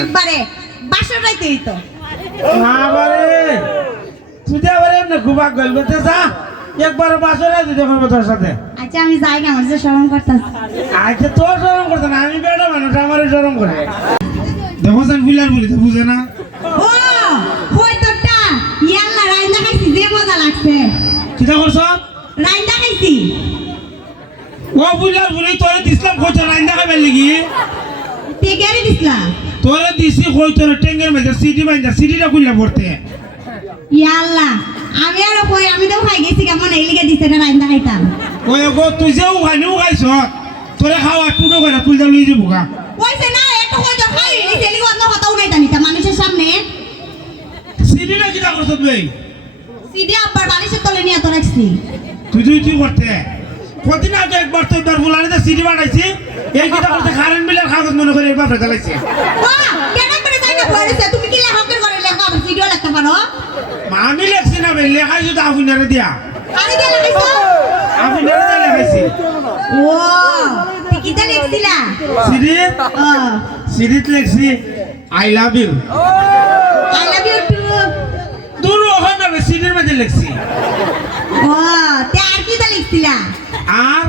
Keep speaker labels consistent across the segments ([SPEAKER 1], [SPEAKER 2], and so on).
[SPEAKER 1] একবারে বাসর রাইতে হইতো।
[SPEAKER 2] আবারে তুই যে আবার এমনি খুব আগ্রহ করতে যা একবার বাসরে দিতে পারব তোর সাথে।
[SPEAKER 1] আচ্ছা আমি যাই না আমার যে শরম করতাম
[SPEAKER 2] আচ্ছা তোর সরম করতে না? আমি বেড়া মানুষ আমারও সরম করে। দেখো সেন ফুলার বলিতে বুঝে না
[SPEAKER 1] ও হই তোরটা ইয়াল্লা রাইন্দা খাইছি যে মজা লাগছে।
[SPEAKER 2] কিতা করছ
[SPEAKER 1] রাইন্দা খাইছি।
[SPEAKER 2] ও ফুলার বলি তোরে দিছিলাম কইতো রাইন্দা খাইবার লাগি।
[SPEAKER 1] তে গেরে দিছলা?
[SPEAKER 2] তোরে দিছি কই কইতো টেঙ্গের মধ্যে সিটি বাইন্দা সিটিটা খুললে পড়তে।
[SPEAKER 1] ইয়াল্লা আমি আর কই আমি তো খাই গেছি কেমন এই লিগে দিছে না রাইন্দা খাইতাম।
[SPEAKER 2] কই গো তুই যে উখানিও খাইছ তোরে খাওয়া টুটো করে তুই যা লই যাব গা।
[SPEAKER 1] কইছে না একটু কই তো খাই নি সেলি অন্য কথাও নাই জানিতা মানুষের সামনে।
[SPEAKER 2] সিটিটা কিতা করছ তুই?
[SPEAKER 1] সিডি আব্বার বালিশের তলে নিয়ে তো রাখছি।
[SPEAKER 2] তুই তুই কি করতে? কদিন আগে একবার তো একবার ফুলানিতে সিটি বানাইছি এই কিতা করতে কারেন্ট বিলের কাগজ মনে করে একবার ফেলাইছে আমি লেখছি না ভাই লেখাই আফিনারে দিয়া।
[SPEAKER 1] আরে দিয়ে
[SPEAKER 2] দিয়া লেখাইছি
[SPEAKER 1] ও কিটা লিখছিলা
[SPEAKER 2] সিটি
[SPEAKER 1] ও
[SPEAKER 2] সিটিত লেখছি I love you
[SPEAKER 1] I love you two
[SPEAKER 2] দূর ওখানে না সিটির মধ্যে লেখছি
[SPEAKER 1] ও তে আর কিটা লিখছিলা
[SPEAKER 2] আর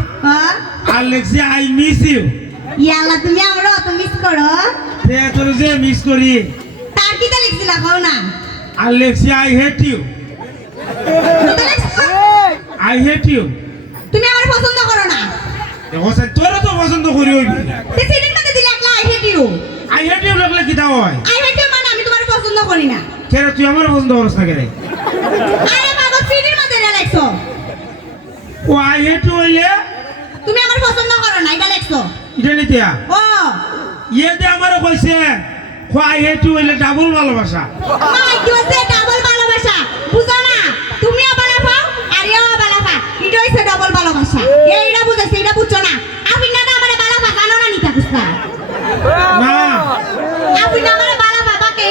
[SPEAKER 2] আর লেখছি আই মিস ইউ
[SPEAKER 1] ইয়াল্লা তুমি আমার অত মিস করো
[SPEAKER 2] তে তোর যে মিস করি
[SPEAKER 1] তার কিটা লিখছিলা কও না।
[SPEAKER 2] হেট ইউ
[SPEAKER 1] কিটা লিখছো?
[SPEAKER 2] আই হেট ইউ
[SPEAKER 1] তুমি আমার পছন্দ করো না।
[SPEAKER 2] দেখো স্যার তোরা তো পছন্দ করি হইবি
[SPEAKER 1] তে সিডির মধ্যে দিলে একলা I hate you
[SPEAKER 2] I hate you লেখলে কিতা হয়?
[SPEAKER 1] আই হেট ইউ মানে আমি তোমার পছন্দ করি না।
[SPEAKER 2] কেন তুই আমার পছন্দ করছ না কেন
[SPEAKER 1] আরে বাবা সিডির মধ্যে লিখছো
[SPEAKER 2] ও আই হেট ইউ হইলে?
[SPEAKER 1] তুমি আমার পছন্দ করো না এটা লিখছো
[SPEAKER 2] এটা নিতিয়া?
[SPEAKER 1] ও।
[SPEAKER 2] ইয়ে দে আমারও কইছে। ইউ হইলে ডাবল ভালোবাসা।
[SPEAKER 1] মাই কি হচ্ছে ডাবল ভালোবাসা। বুঝো না? তুমিও ভালো পাও আর এও ভালো পা এটা হচ্ছে ডাবল ভালোবাসা এইটা বুঝাইছে এটা বুঝছ না। আপনি না আমারে ভালো পা কানো না নিতে বুঝতা
[SPEAKER 2] না
[SPEAKER 1] আপনি না আমারে ভালো পা বাকে।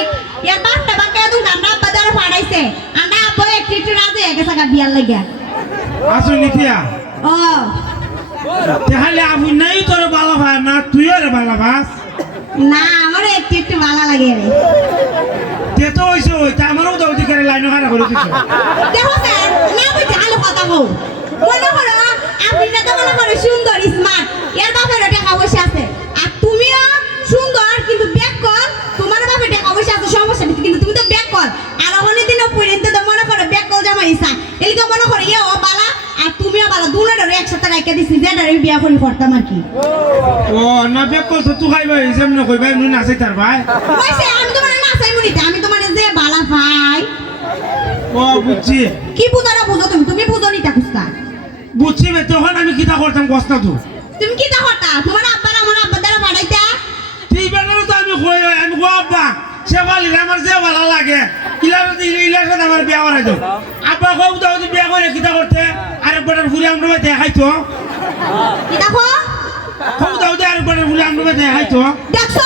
[SPEAKER 1] এর বাপটা বাকে তুমি গান্ডা বাজারে ফাড়াইছে আন্ডা আব্বু একটু একটু রাজে একে সাকা বিয়ার লাগিয়া।
[SPEAKER 2] আসো নিতিয়া
[SPEAKER 1] ও।
[SPEAKER 2] তাহলে আমি নাই তোর ভাই না তুই আর ভালো ভাস
[SPEAKER 1] না আমার একটু একটু ভালো লাগে রে।
[SPEAKER 2] তে তো হইছে তা আমারও তো অধিকারে লাইন খানা করে দিছো।
[SPEAKER 1] দেখো স্যার না বুঝে আলো কথা বউ মনে করো আপনি না তো মনে করো সুন্দর স্মার্ট এর বাপের টাকা পয়সা আছে। আর তুমিও সুন্দর কিন্তু ব্যাক কল তোমার বাপের টাকা পয়সা আছে সমস্যা নেই কিন্তু তুমি তো ব্যাক আর অনেক দিনও পর্যন্ত তো মনে করো ব্যাক কল জামাই ইসা এলিকে মনে করো ইয়ে ও বালা। আর তুমিও বালা দুটারে একসাথে রাখতে দিছি যেটারে বিয়া করি করতাম আর কি।
[SPEAKER 2] ও না বেক করছ তুই খাইবা হিসেব না কইবা এমনি নাচাই তার ভাই।
[SPEAKER 1] কইছে আমি তোমার না চাই মুনিতে আমি তোমার যে বালা ভাই।
[SPEAKER 2] ও বুঝছি।
[SPEAKER 1] কি বুঝো না বুঝো তুমি? তুমি বুঝো নিতা কুস্তা।
[SPEAKER 2] বুঝছি বে তখন আমি কিতা করতাম কষ্ট তো।
[SPEAKER 1] তুমি কি তা করতা? তোমার আব্বার আমার আব্বার দ্বারা পাঠাইতা।
[SPEAKER 2] তুই বেটারও তো আমি কই আমি কো আব্বা সে বালি আমার যে ভালো লাগে। ইলার ইলার আমার বিয়া দাও আব্বা কও তো বিয়া করে কিতা করতে? আরে বেটার ফুলে আমরা দেখাইতো
[SPEAKER 1] কি দেখো
[SPEAKER 2] কও? দাও দে আরে বেটার ফুলে আমরা। দেখাইতো
[SPEAKER 1] দেখছ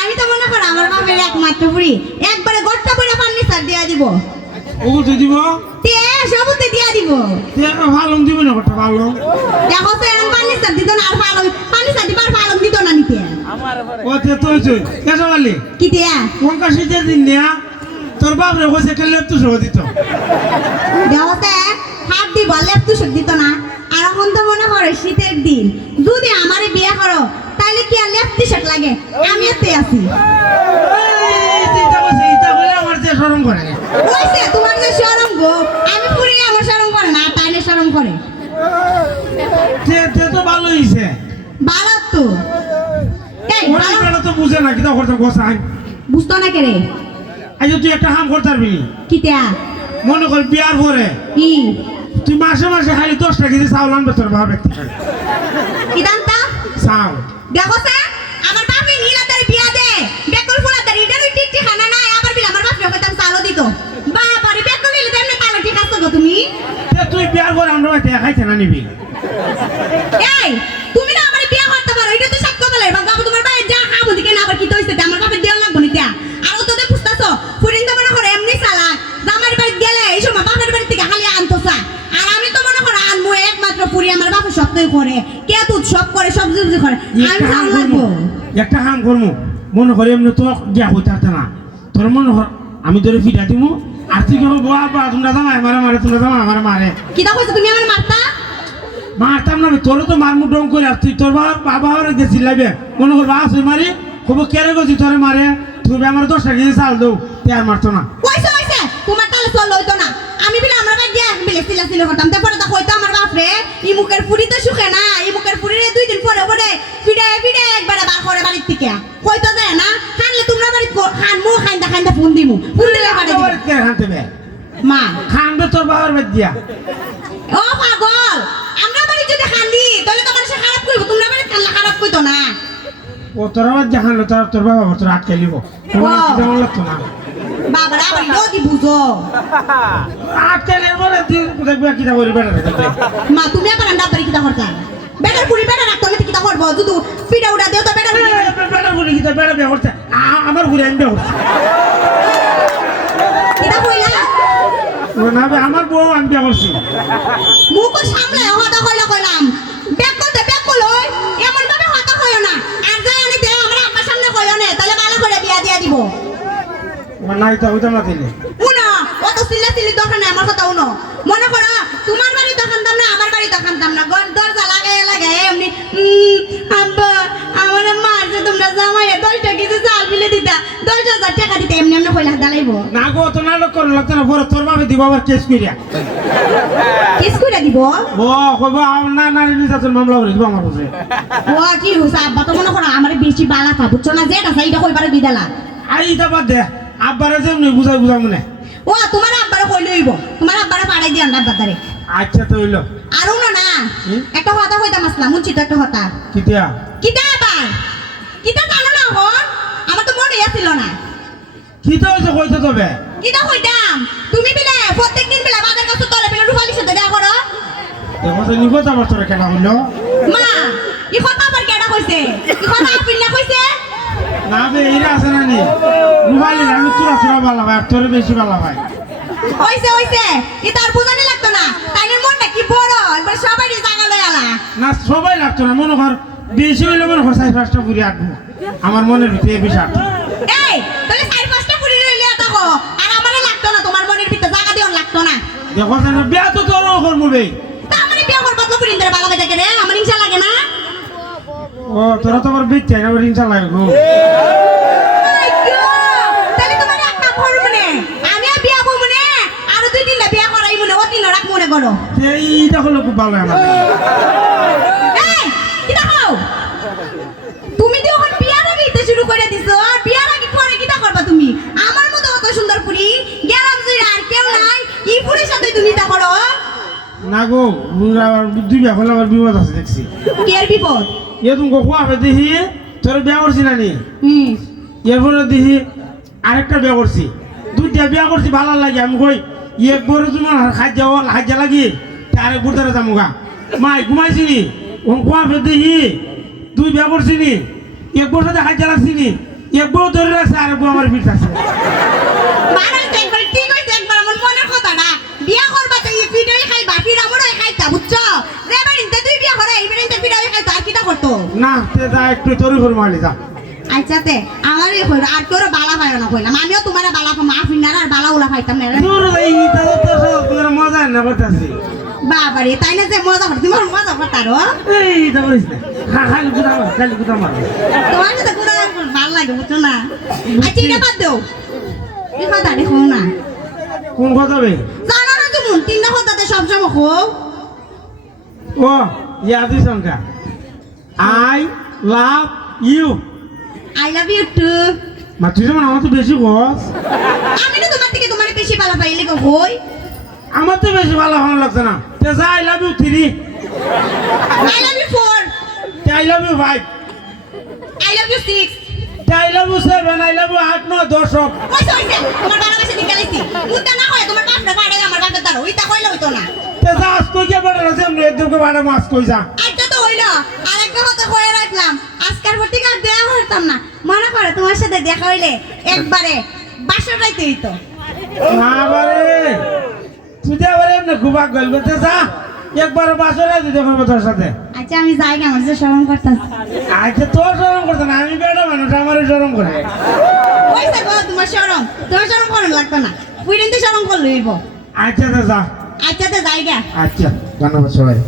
[SPEAKER 1] আমি তো মনে করো আমার বাপের একমাত্র বুড়ি। একবারে গট্টা করে ফার্নিচার দিয়া দিব।
[SPEAKER 2] ও তুই দিব?
[SPEAKER 1] তে সবতে দিয়া দিব।
[SPEAKER 2] একটা ভালো দিব না কথা ভালো
[SPEAKER 1] দেখো তো এরকম ফার্নিচার দিত না আর ফালং ফার্নিচার দিবার ফালং দিত না নিতে।
[SPEAKER 2] ও তে তো হইছে কেসে বালি
[SPEAKER 1] কি দিয়া?
[SPEAKER 2] কোনকা শীতের দিন নিয়া তোর বাপ রে কইছে একটা লেপ তো সহ দিত।
[SPEAKER 1] দেওয়াতে হাত দি দিব লেপ তুষক দিত না। আর এখন তো মনে করো শীতের দিন। যদি আমারে বিয়ে করো তাহলে কি আর লেপ টিশার্ট লাগে? আমি এতে আছি।
[SPEAKER 2] তা আমার যে শরম করে।
[SPEAKER 1] ওইসে তোমার যে শরম গো আমি পুরি আমার শরম করে না তাইলে শরম করে
[SPEAKER 2] তে তে তো ভালো হইছে
[SPEAKER 1] তো
[SPEAKER 2] ওই
[SPEAKER 1] ভালো
[SPEAKER 2] বেটা তো বুঝে না কিতা করতে গোসাই
[SPEAKER 1] বুঝতো না কে রে?
[SPEAKER 2] আজ তুই একটা কাম করতে পারবি?
[SPEAKER 1] কিতা?
[SPEAKER 2] মনে কর বিয়ার পরে।
[SPEAKER 1] কি?
[SPEAKER 2] তুই মাসে মাসে খালি দশটা কেজি চাউল আনবে তোর বাবা ব্যক্তি
[SPEAKER 1] কি দান্তা
[SPEAKER 2] চাউল।
[SPEAKER 1] দেখো স্যার আমার বাপে নীলাতার বিয়া দে। বেকল ফুলাতার ওই টিকটি খানা নাই আবার বিল আমার বাপে কইতাম চালো দিত। বাবারে বেকল নিলে তেমনি তালো ঠিক আছে তুমি।
[SPEAKER 2] তুই বিয়ার পরে আমরা দেখাইছে না নিবি।
[SPEAKER 1] এই তুমি না আমার বিয়া করতে পারো এটা তো সাক্ষ্য বলে বাবা তোমার ভাই যা খাব দিকে না আবার কি তো হইছে আমার বাপে দেওয়া লাগবো নিতে আর ও তোদের পুস্তাছো ফুরিন তো মনে করে এমনি চালাক জামার বাড়ি গেলে এই তুই করে কে তো উৎসব করে সব কিছু করে আমি
[SPEAKER 2] একটা
[SPEAKER 1] ভালো লাগবো।
[SPEAKER 2] করব একটা করব মনে করে এমনি তো যা হইতে না। তোর মনে আমি তোর ফিটা দিমু আর তুই কেবল বাবা বা তোমরা দাম মারে মারে তোমরা দাম আমার মারে।
[SPEAKER 1] তুমি আমার মারতা?
[SPEAKER 2] মারতাম না তোর তো মারমু ডং করে আর তুই তোর বাবা বাবা হরে গেছি লাগবে মনে কর বাস মারি কব কেরে গেছি তোরে মারে? তুই আমার দশটা কেজি চাল দেও তুই আর মারতো না।
[SPEAKER 1] তোমার তাহলে চল হইতো না। আমি বিলে আমরা বাদ দিয়া বিলে সিলা করতাম তারপরে তো কইতো আমার বাপরে ই মুখের ফুড়ি তো সুখে না ই মুখের ফুড়ি রে দুই দিন পরে পরে ফিডে ফিডে একবারে বার থেকে কইতো যায় না খানলে তোমরা বাড়ির খান মু খাইন্দা খাইন্দা ফোন দিমু। ফোন দিলে বাড়ি।
[SPEAKER 2] কে বে
[SPEAKER 1] মা।
[SPEAKER 2] খানবে তোর বাবার বাদ দিয়া।
[SPEAKER 1] ও পাগল! আমরা বাড়ি যদি খান্দি তাহলে তোমার সে খারাপ করব তোমরা বাড়ি খান্লা খারাপ কইতো না।
[SPEAKER 2] ও তোর বাদ জাহানলো তোর তোর বাবা তোর আটকে লিব যেমন লাগতো না।
[SPEAKER 1] বাবারা আবার যদি বুঝো।
[SPEAKER 2] আটকে লিব তুই দেখবে কিটা করি বেটা
[SPEAKER 1] মা তুমি আবার আন্ডা বাড়ি কিতা করতা? বেটার পুরি বেটা রাখতো না কিতা করব? যদি পিঠা উড়া দিও তো বেটার
[SPEAKER 2] বেটা বলি কিটা বেটা বিয়ে করছে? আমার ঘুরে আমি বিয়ে করছি আমার বউ আমি বিয়ে করছি
[SPEAKER 1] মুখ সামলে হতা কইলা কইলাম। ব্যাক করতে ব্যাক কইলই এমন ভাবে হতা কইও না। আর যাই আনি দে আমরা আব্বার সামনে কইও না তাহলে ভালো করে বিয়া দিয়া দিব।
[SPEAKER 2] ও নাই তো হইতাম না দিলে।
[SPEAKER 1] উনো অত সিল্লা সিল্লি দরকার নাই আমার কথা উনো। মনে করো তোমার বাড়ি দোকান দাম না আমার বাড়ি দোকান দাম না। দরজা লাগাই লাগাই এমনি আব্বা আমার তোমরা জামাইয়ে দশটা কিছু চাল বিলে দিতা দশ হাজার টাকা দিতে এমনি এমনি কইলা দাঁড়াইবো।
[SPEAKER 2] না গো তো নাটক করে লাগতো না পরে তোর বাবা দিব আবার কেস করিয়া
[SPEAKER 1] কিস করে দিব?
[SPEAKER 2] ও কইব না নারী নির্যাতন মামলা করে দিব আমার কাছে
[SPEAKER 1] ও কি হইছে আব্বা? তো মনে করো আমার বেশি বালা খা বুঝছ না? যেটা সেইটা কইবারে দি দিলা।
[SPEAKER 2] আই এটা বাদ দে। আব্বারে যেমনি বুঝাই বুঝা মনে
[SPEAKER 1] ও তোমার আব্বারে কই লইব তোমার আব্বারে পাড়াই দিয়ান আব্বার দ্বারে।
[SPEAKER 2] আচ্ছা তো হইল।
[SPEAKER 1] আর না একটা কথা কইতাম আসলাম। মুচি তো একটা কথা কিতা? আবার কিতা জানো না হন আমার তো মনে আসছিল না।
[SPEAKER 2] কিতা হইছে কইতে তবে?
[SPEAKER 1] কিতা কইতাম তুমি বিলে প্রত্যেক দিন বিলে বাজার কাছে তলে বিলে রুফালির সাথে দেখা করো
[SPEAKER 2] দেখো তো নিব যাবার তোরে কেনা হইল
[SPEAKER 1] মা ই কথা আবার কেডা কইছে ই কথা আপিল না কইছে
[SPEAKER 2] না বে এইরা আছে না নি? মোবাইলে আমি চুরা চুরা ভালো ভাই তোরে বেশি ভালো ভাই
[SPEAKER 1] হইছে হইছে ই তার বুঝানি লাগতো না। তাইনের মনটা কি বড় একবার সবাই জায়গা লই আলা।
[SPEAKER 2] না সবাই লাগতো না মনে কর বেশি হইলে মনে পাঁচটা ঘুরে আটবো আমার মনের ভিতরে বেশি
[SPEAKER 1] এই তাহলে চার পাঁচটা পুরি রইলে আর আমারে লাগতো না তোমার মনের ভিতরে জায়গা দিও লাগতো না।
[SPEAKER 2] দেখো না বিয়া তো তোরও করব বে।
[SPEAKER 1] তা বিয়া করব তো পুরি ধরে ভালো থাকে রে? আমার ইচ্ছা লাগে না?
[SPEAKER 2] ও তোরা তো আমার বিচ্ছে না আমার ইনশা লাগে গো।
[SPEAKER 1] মনে মনে মনে মনে করো।
[SPEAKER 2] এইটা হলো খুব ভালো আমার। না গো দুই বিয়া হলে আমার বিপদ আছে দেখছি।
[SPEAKER 1] কি এর বিপদ
[SPEAKER 2] এ তুমি কোয়া হবে দেখি তোর বিয়া করছি না নি? এরপরে দেখি আরেকটা বিয়া করছি দুইটা বিয়া করছি ভালো লাগে আমি কই এক বড় তোমার খাদ্য খাদ্য লাগি আরেক বুড়ারে যাব গা মাই ঘুমাইছি নি? কোয়া ফের দেখি দুই বিয়া করছি নি? এক বছর সাথে খাদ্য লাগছি নি? এক বউ ধরে রাখছে আরেক বউ আমার পিঠ আছে
[SPEAKER 1] বানাই তো একবার ঠিক হইছে একবার আমার মনের কথাটা বিয়া করবা তো এই পিঠাই খাইবা পিঠা মনে হয় খাইতা বুঝছ রে বাড়িতে তুই বিয়া করে এই বাড়িতে পিঠাই খাইতা আর কিটা করতো
[SPEAKER 2] না তে যা একটু তরি করে মালি যা।
[SPEAKER 1] আচ্ছা তে আমার এই কইরা আর তোর বালা পায় না কইলাম আমিও তোমার বালা পাম আফিনার আর বালা উলা পাইতাম না রে।
[SPEAKER 2] দূর এই তো তো তোর মজা না করতেছি।
[SPEAKER 1] বাবারে তাই না যে মজা করতে তোমার মজা করতারো
[SPEAKER 2] এই তো করিস না। খালি গুদা মার খালি গুদা মার
[SPEAKER 1] তোমার সাথে ঘুরে ভালো লাগে বুঝছ না? আচ্ছা এটা বাদ দেও। এই কথা দেখো না।
[SPEAKER 2] কোন কথা বে?
[SPEAKER 1] জানো না তুমি তিনটা কথাতে সবসময় খো
[SPEAKER 2] ও ইয়া দিস সংখ্যা। I love you
[SPEAKER 1] I love you two
[SPEAKER 2] মা তুই যেমন আমার তো বেশি কস
[SPEAKER 1] আমি না তোমার থেকে তোমার বেশি ভালো পাইলে গো হই
[SPEAKER 2] আমার তো বেশি ভালো ভালো লাগছে না। তে যা I love you three
[SPEAKER 1] I love you four
[SPEAKER 2] তে I love you five
[SPEAKER 1] I love you six
[SPEAKER 2] তে I love you seven I love you আট নয় দশ। সব
[SPEAKER 1] কইছে কইছে তোমার বাবা কাছে দিকে লাইছি মুদ্দা না হয় তোমার বাপটা কাটে আমার বাপের দ্বারা। ওইটা কইলে হইতো না।
[SPEAKER 2] তে যা আজ কই কে বেড়ে আছে এমনি একদমকে বাড়ে মাছ কই
[SPEAKER 1] তো কথা কয়ে রাখলাম। আজকের প্রতি আর দেয়া করতাম না। মনে করে তোমার সাথে দেখা হইলে একবারে
[SPEAKER 2] না তুই যে। যা বাসরে আছে দেখো তোর সাথে।
[SPEAKER 1] আচ্ছা আমি যাই গে, আমার যে শরম করতেছে
[SPEAKER 2] আচ্ছা তোর করতে না আমি বেড়া মানুষ করে।
[SPEAKER 1] গো তোমার শরম? শরম লাগবে না। পুইরেন তো শরম
[SPEAKER 2] আচ্ছা তো যা।
[SPEAKER 1] আচ্ছা তো যাই গে।
[SPEAKER 2] আচ্ছা ধন্যবাদ সবাই।